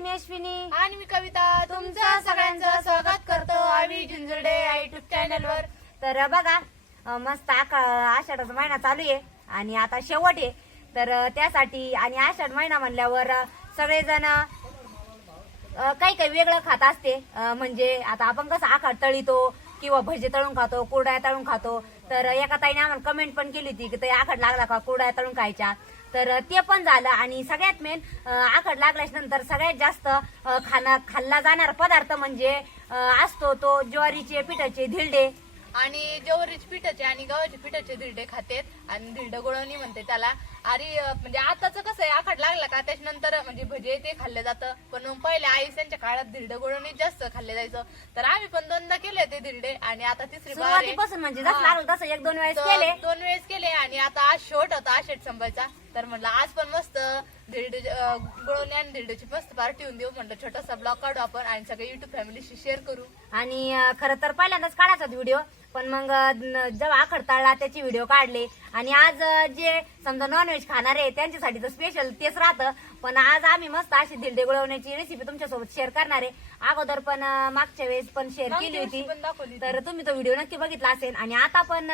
मी अश्विनी. आणि मी कविता. तुमचं सगळ्यांचं स्वागत करतो आम्ही झुंजुर्डे युट्यूब चॅनल वर. तर बघा अं, मस्त आका आषाढाचा महिना चालू आहे आणि आता शेवट आहे. तर अं, त्यासाठी आणि आषाढ महिना म्हणल्यावर अं, सगळेजण अं, काही काही वेगळं खात असते. अं, म्हणजे आता आपण कसं आखाड तळीतो किंवा भजे तळून खातो कुरड्या तळून खातो. तर एका ताईने आम्हाला कमेंट पण केली होती की ते आखाड लागला का कुरड्या तळून खायच्या. तर ते पण झालं आणि सगळ्यात मेन आकड लागल्याच्या नंतर सगळ्यात जास्त खाना खाणं खाल्ला जाणारा पदार्थ म्हणजे असतो तो ज्वारीचे पिठाचे धिरडे. आणि ज्वारीचे पिठाचे आणि गव्हाचे पिठाचे धिरडे खातेत आणि धिरड गोळवणी म्हणते त्याला. आणि अं, म्हणजे आताच कसं आहे आखाड लागला का त्याच्यानंतर म्हणजे भजे ते खाल्ले जातं. पण मग पहिले आई त्यांच्या काळात धिरड गोळवणी जास्त खाल्ले जायचं. तर आम्ही पण दोनदा केले ते धिरडे आणि आता तिसरी बार आहे. सुरुवातीपासून म्हणजे जसं. लागलं तसं एक दोन वेळेस तर केले. दोन वेळेस केले आणि आता आज शेवट होता आषाढ संपायचा तर म्हणलं आज पण मस्त धिरडे अं, आणि धिरड्याची मस्त पार्टी होऊन देऊ. म्हणलं छोटासा ब्लॉग काढू आपण आणि सगळे युट्यूब फॅमिलीशी शेअर करू. आणि अं, खरं तर पहिल्यांदाच काढायचा व्हिडिओ पण मग जेव्हा आखड तळला त्याचे व्हिडिओ काढले. आणि आज जे समजा नॉनव्हेज खाणारे त्यांच्यासाठी तर स्पेशल तेच राहतं. पण आज आम्ही मस्त अशी दिलडे गुळवण्याची रेसिपी तुमच्यासोबत शेअर करणार आहे. अगोदर पण मागच्या वेळेस पण शेअर केली होती. तर तुम्ही तो व्हिडिओ नक्की बघितला असेल. आणि आता पण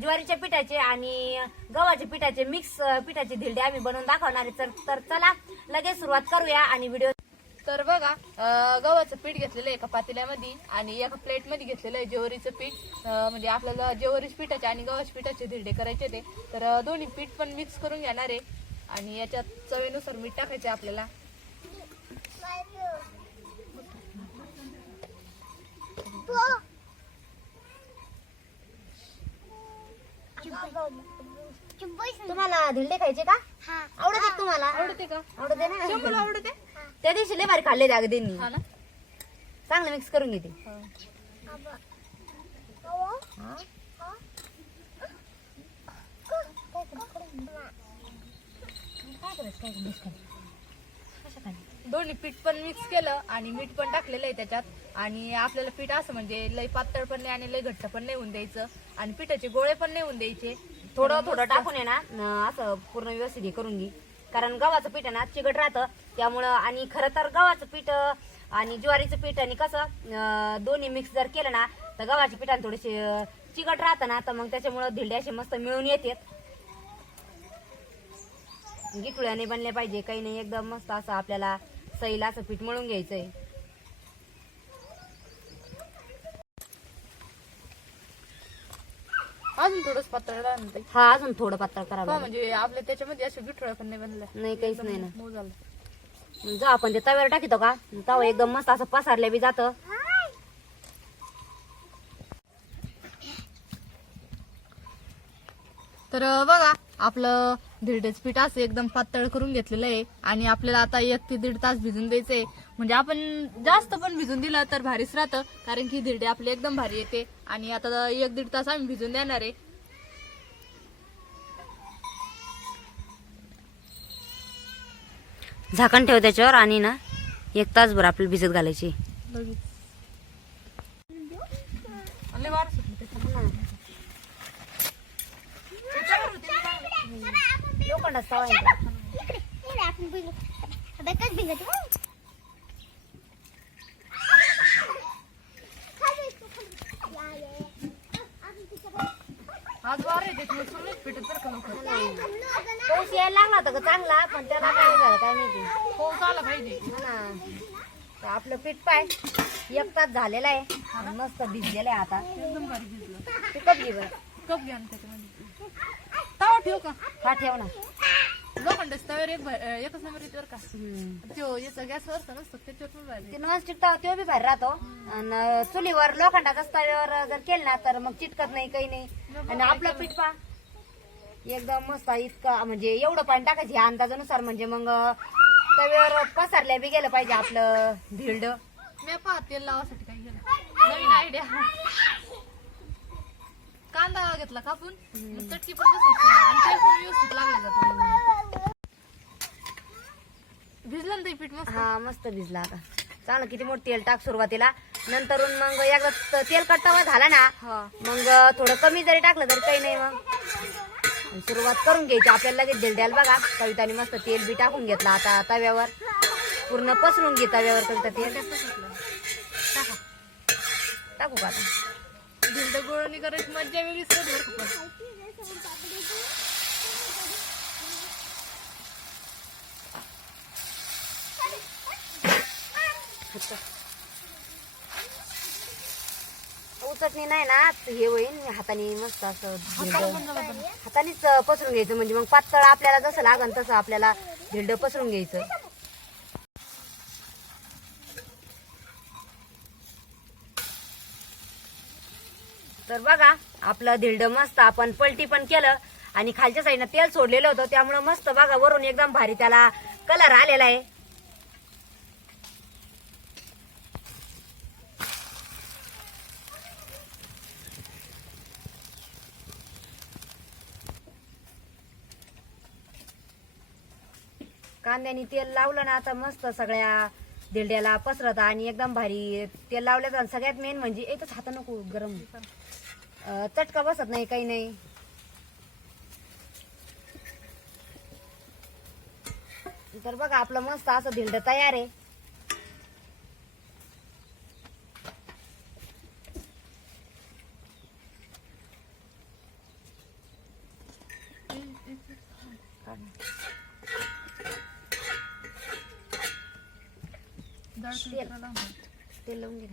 ज्वारीच्या पिठाचे आणि गव्हाच्या पिठाचे मिक्स पिठाचे धिरडे आम्ही बनवून दाखवणार आहे. तर चला लगेच सुरुवात करूया आणि व्हिडिओ तर बघा अं, गव्हाचं पीठ घेतलेलं आहे एका पातेल्यामध्ये आणि एका प्लेटमध्ये घेतलेलं आहे ज्वारीचं पीठ. अं, म्हणजे आपल्याला ज्वारीच पिठाचे आणि गव्हाच्या पिठाचे धिरडे करायचे ते तर अं, दोन्ही पीठ पण मिक्स करून घेणार आहे. आणि याच्यात चवीनुसार मीठ टाकायचे आपल्याला. तुम्हाला धिरडे खायचे का? आवडत तुम्हाला? आवडते का? आवडते ना? शंभूला आवडते? त्या दिवशी लय भारी खाल्ले ते अगं त्यांनी. हा ना? चांगलं मिक्स करून घेते. दोन्ही पीठ पण मिक्स केलं आणि मीठ पण टाकलेलं आहे त्याच्यात. आणि आपल्याला पीठ असं म्हणजे लय पातळ पण नाही आणि लय घट्ट पण नाही होऊन द्यायचं. आणि पिठाचे गोळे पण नाही होऊन द्यायचे. थोडं थोडं टाकून आहे ना. न- असं पूर्ण व्यवस्थित हे करून घे. कारण गव्हाचं पीठ आहे ना चिकट राहतं. त्यामुळं आणि खरं तर गव्हाचं पीठ आणि ज्वारीचं पीठ आणि कसं दोन्ही मिक्स जर केलं ना तर गव्हाच्या पिठाने थोडेसे चिकट राहतं ना तर मग त्याच्यामुळं धिरडे असे मस्त मिळून येतात गिटुळ्याने बनले पाहिजे काही नाही एकदम मस्त असं आपल्याला सैल असं पीठ मळून घ्यायचंय. अजून थोडंच पातळ राहणार ते. हा अजून थोडं पातळ करावं हो. म्हणजे आपल्या त्याच्यामध्ये असे गुठळ्या पण नाही बनल्या नाही काहीच नाही ना. मऊ झालं. जेव्हा आपण ते तव्यावर टाकितो का? तेव्हा एकदम मस्त असं पसारल्या बी जातं. तर बघा आपलं धिरडेच पीठ असं एकदम पातळ करून घेतलेलं आहे. आणि आपल्याला आता एक ते दीड तास भिजून द्यायचंय. म्हणजे आपण जास्त पण भिजून दिलं तर भारीच राहतं कारण की धिरडे आपले एकदम भारी येते. आणि आता एक दीड तास आम्ही भिजून देणार आहे. झाकण ठेव त्याच्यावर आणि ना एक तासभर आपल्याला भिजत घालायची. लय वार सुटली त्याच्यात. लोखंडाचा तवा आहे इकडे. आज वार आहे त्याच्यामुळे सगळेच पिठं तर का लवकर. पाऊस यायला लागला होता का चांगला पण त्याला काय झालं काय माहिती. पाऊस आला पाहिजे. हा ना. तर आपलं पीठ पाय एक तास झालेला आहे. आणि मस्त भिजलेलं आहे आता. एकदम भारी भिजलं. तू कप घे बरं. कप घ्या ना त्याच्यामध्ये तवा ठेव का? हा ठेव ना. लोखंडाच्या तव्यावर एक भा- अं, एकच नंबर येते बरं का? हम्म. त्यो याचा गॅसवर असतं नसतं त्याच्यावर पण भारी. ते नॉनस्टिक तवा तो बी बाहेर राहतो. आणि चुलीवर लोखंडाचा तव्यावर जर केलं ना तर मग चिटकत नाही काही नाही. आणि आपलं पीठ पा एकदम मस्त इतका. म्हणजे एवढं पाणी टाकायचं ह्या अंदाजानुसार. म्हणजे मग तव्यावर पसरल्या बी गेलं पाहिजे आपलं धिरड मी पहा तेल लावासाठी काय केलं नवीन आयडिया कांदा घेतला कापून चटकी पण बसायची. आणि तेल पण व्यवस्थित लागलं जातं. भिजलं ना ते पीठ मस्त? हा मस्त भिजला आता. चांगलं किती मोठं तेल टाक सुरुवातीला. नंतरून मग एकदा तेल कट्टावा झाला ना मग थोडं कमी जरी टाकलं तरी काही नाही मग. आणि सुरुवात करून घ्यायची. आपल्याला लगेच दिलद्याला बघा. कविताने मस्त तेल बी टाकून घेतलं आता तव्यावर. पूर्ण पसरून घे तव्यावर कविता तेल. टाका. का आता? करायची मज्जा वेगळीच होती बरं उचटणी नाही ना हे होईल हाताने मस्त असं. हातानेच पसरून घ्यायचं म्हणजे मग पातळ आपल्याला जसं लागन तसं आपल्याला धिरड पसरून घ्यायचं तर बघा आपलं धिरड मस्त आपण पलटी पण केलं आणि खालच्या साईडनं तेल सोडलेलं होतं त्यामुळे मस्त बघा वरून एकदम भारी त्याला कलर आलेला आहे कांद्याने तेल लावलं ना आता मस्त सगळ्या दिंड्याला पसरत आणि एकदम भारी तेल लावल्या आणि सगळ्यात मेन म्हणजे एकच हात नको गरम. अं, चटका बसत नाही काही नाही. तर बघा आपलं मस्त असं दिंड तयार आहे. जाळ तेल. तेल लावून घे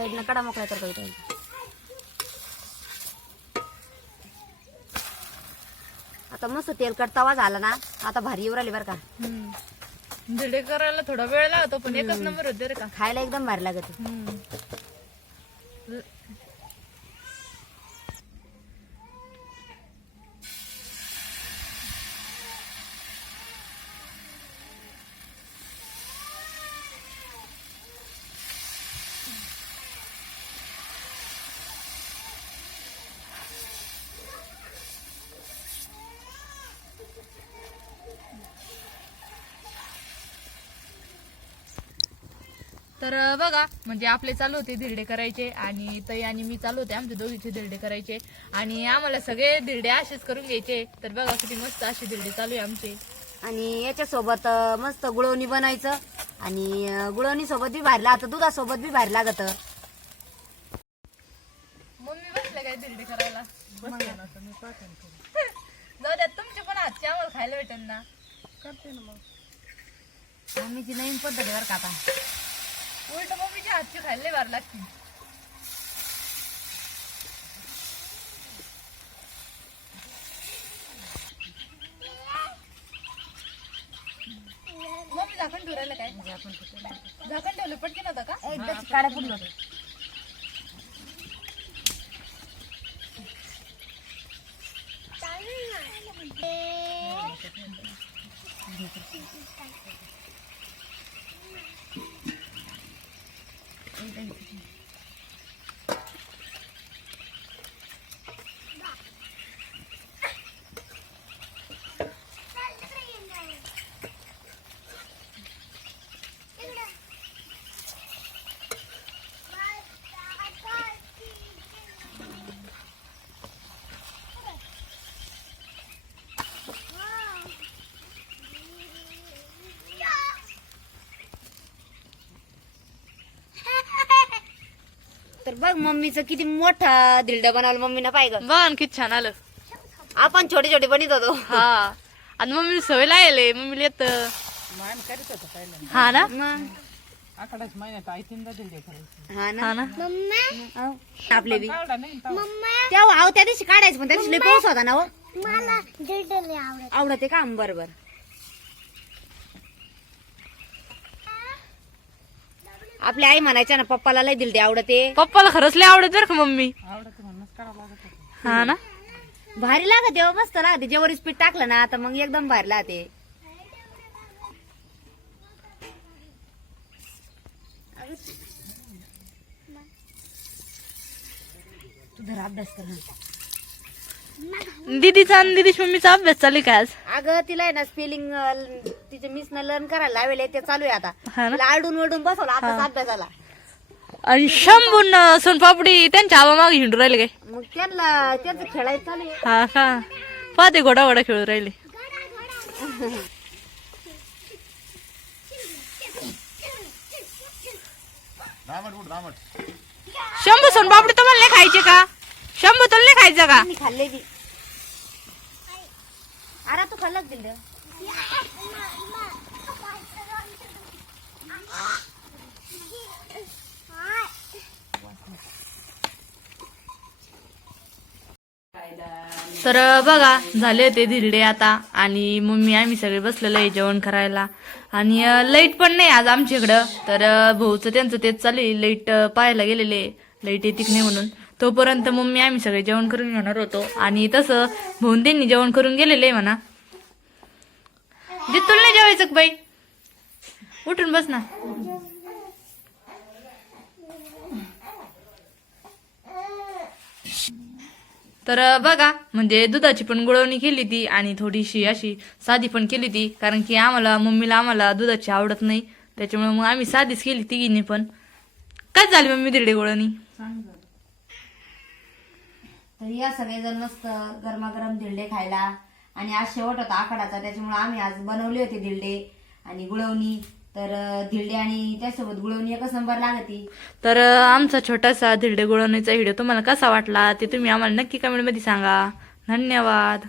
साईडनं कडा मोकळा कर कविता आता मस्त तेलकट तवा झाला ना आता भारी येऊ राहिली बरं का. हम्म. धिरडे करायला थोडा वेळ लागतो पण एकच नंबर होते रे का? खायला एकदम भारी लागत. तर बघा म्हणजे आपले चालू होते धिरडे करायचे आणि तई आणि मी चालू होते आमचे दोघीचे धिरडे करायचे. आणि आम्हाला सगळे धिरडे असेच करून घ्यायचे. तर बघा किती मस्त असे धिरडे चालू आहे आमचे. आणि याच्यासोबत मस्त गुळवणी बनायचं. आणि गुळवणी सोबत बी भारी लागतं दुधासोबत बी भारी लागत. मम्मी बसले काय धिरडे करायला? जाऊ द्या तुमचे पण हातचे आम्हाला खायला भेटेल ना. मम्मीची नवीन पद्धत आहे बरं का आता. उलट मम्मीच्या हातचे खाल्ले बार लागतील. मम्मी झाकण ठेवलं काय? झाकण ठेवलं पटकन होतं का? एकदाच काड्या तर बघ मम्मीचं किती मोठा धिरडा बनवलं मम्मीनं पाहिजे बघ किती छान आलं. आपण छोटे छोटे बनवत होतो. हा. आणि मम्मी सवय लागेल मम्मीला येत. हा ना? मग? आखाड्याच महिन्यात आई तीनदा दिले करायचे. हा ना? हा ना? हो. आपले बी. काढा नाही तवा. तेव्हा अहो त्या दिवशी काढायचं पण त्या दिवशी लय पाऊस होता ना हो? मला दिलडले आवडत. आवडते का? बरोबर आपल्या आई म्हणायच्या ना पप्पाला लय दिल ते आवडते. पप्पाला खरंच लय आवडत जर का मम्मी. हा ना? भारी लागत तेव्हा हो, मस्त लागते जेवढी पीठ टाकलं ना आता मग एकदम भारी लागते अभ्यास कर दीदीचा आणि दीदीश मम्मीचा अभ्यास चालू आहे का आज? अगं तिला आहे ना स्पेलिंग तिचे मिस न लर्न करायला लावेल ते चालू आहे आता. हा ना? तिला आडून वडून बसवलं आता अभ्यासाला. आणि शंभून सोनपापडी त्यांच्या आबा मागे हिंडू राहिले काय? मग त्यांना त्यांचं खेळायचं चालू आहे. हा का पाहते घोडा घोडा खेळू राहिले. शंभू सोनपापडी तुम्हाला नाही खायचे का? शंभू तुला नाही खायचं का? मी खाल्ले बी. अरे तू खाल्लं दिल. तर बघा झाले होते धिरडे आता आणि मम्मी आम्ही सगळे बसलेलो आहे जेवण करायला. आणि लाइट पण नाही आज आमच्या इकडं तर भाऊचं त्यांचं तेच चालू आहे लाइट पाहायला गेलेले लाइट येते नाही म्हणून. तोपर्यंत मम्मी आम्ही सगळे जेवण करून घेणार होतो. आणि तसं भाऊन त्यांनी जेवण करून गेलेले आहे म्हणा. दे तुला नाही जेवायचं बाई? उठून बस ना. तर बघा म्हणजे दुधाची पण गुळवणी केली ती आणि थोडीशी अशी साधी पण केली ती कारण की आम्हाला मम्मीला आम्हाला दुधाची आवडत नाही. त्याच्यामुळे मग आम्ही साधीच केली तिघीने पण. काय झाली मम्मी दिडे गुळवणी? तर या सगळेजण मस्त गरमागरम दिलडे खायला. आणि आज शेवट होता आखाडाचा त्याच्यामुळे आम्ही आज बनवले होते दिलडे आणि गुळवणी. तर धिल्डे आणि त्यासोबत गुळवणी एकच नंबर लागती. तर आमचा छोटासा धिल्डे गुळवणीचा व्हिडिओ तुम्हाला कसा वाटला ते तुम्ही आम्हाला नक्की कमेंटमध्ये सांगा. धन्यवाद.